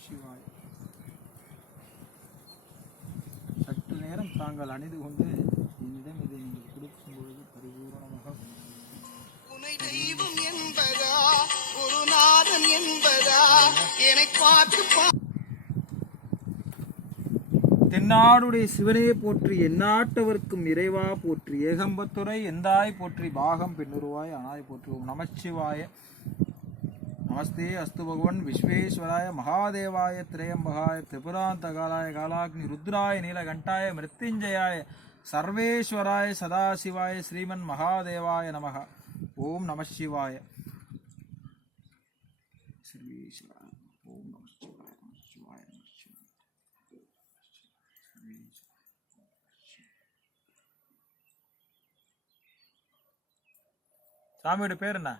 சிவாய் சற்று நேரம் தாங்கள் அணிந்து கொண்டு என்னிடம் இதை நீங்கள் கொடுக்கும் பொழுது பரிபூரணமாக உனை தெய்வம் என்பதா? குருநாதன் என்பதா? என்னை பார்த்து தென்னாடுடைய சிவனே போற்றி எந்நாட்டவர்க்கும் இறைவா போற்றி ஏகம்பத்துரை எந்தாய் போற்றி பாகம் பெண்ணுருவாய் அனாய் போற்றி. ஓம் நமச்சிவாய நமஸ்தே அஸ்து பகவன் விஸ்வேஸ்வராய மகாதேவாய திரையம்பகாய திரிபுராந்தகாலாய காலாக்னி ருத்ராய நீலகண்டாய மிருத்யுஞ்சயாய சர்வேஸ்வராய சதாசிவாய ஸ்ரீமன் மகாதேவாய நமக ஓம் நம சிவாய சர்வேஸ்வராய ஓம் நம சிவாய நம சிவாய நம சிவாய சாமியோட பேர் என்ன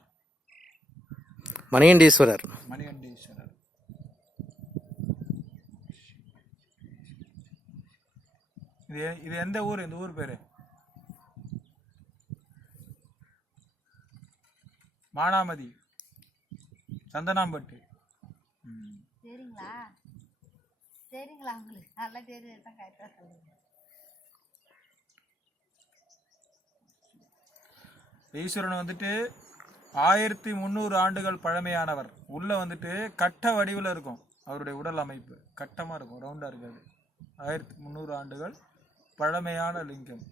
மணிகண்டீஸ்வரர். மணிகண்டேஸ்வரர். இது இது எந்த ஊர் இந்த ஊர் பேரு? மானாமதி. சந்தனாம்பட்டு. சரிங்களா சரிங்களா உங்களுக்கு? நல்லா தெரியுது தான் கரெக்டாக சொல்லுங்க. ஈஸ்வரன் வந்துட்டு ஆயிரத்தி முந்நூறு ஆண்டுகள் பழமையானவர். உள்ள வந்துட்டு கட்ட வடிவில் இருக்கும். அவருடைய உடல் அமைப்பு கட்டமாக இருக்கும். ரவுண்டாக இருக்காது. ஆயிரத்தி முந்நூறு ஆண்டுகள் பழமையான லிங்கம்.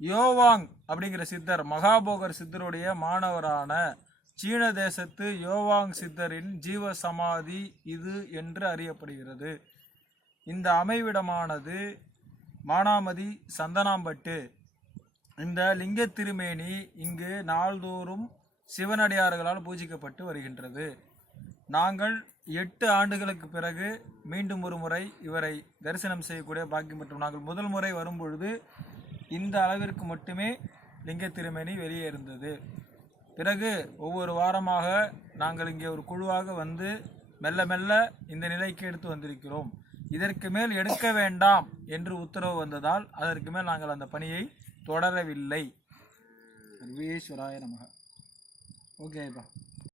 யோவாங் அப்படிங்கிற சித்தர் மகாபோகர் சித்தருடைய மாணவரான சீன தேசத்து யோவாங் சித்தரின் ஜீவ சமாதி இது என்று அறியப்படுகிறது. இந்த அமைவிடமானது மானாமதி சந்தனாம்பட்டு இந்த லிங்க திருமேனி இங்கு நாள்தோறும் சிவனடியார்களால் பூஜிக்கப்பட்டு வருகின்றது. நாங்கள் எட்டு ஆண்டுகளுக்கு பிறகு மீண்டும் ஒரு முறை இவரை தரிசனம் செய்யக்கூடிய பாக்கியம் மற்றும் நாங்கள் முதல் முறை வரும்பொழுது இந்த அளவிற்கு மட்டுமே லிங்க திருமேனி வெளியே இருந்தது. பிறகு ஒவ்வொரு வாரமாக நாங்கள் இங்கே ஒரு குழுவாக வந்து மெல்ல மெல்ல இந்த நிலைக்கு எடுத்து வந்திருக்கிறோம். இதற்கு மேல் எடுக்க வேண்டாம் என்று உத்தரவு வந்ததால் அதற்கு மேல் நாங்கள் அந்த பணியை தொடரவில்லை. சர்வேஸ்வராய நமக. ஓகே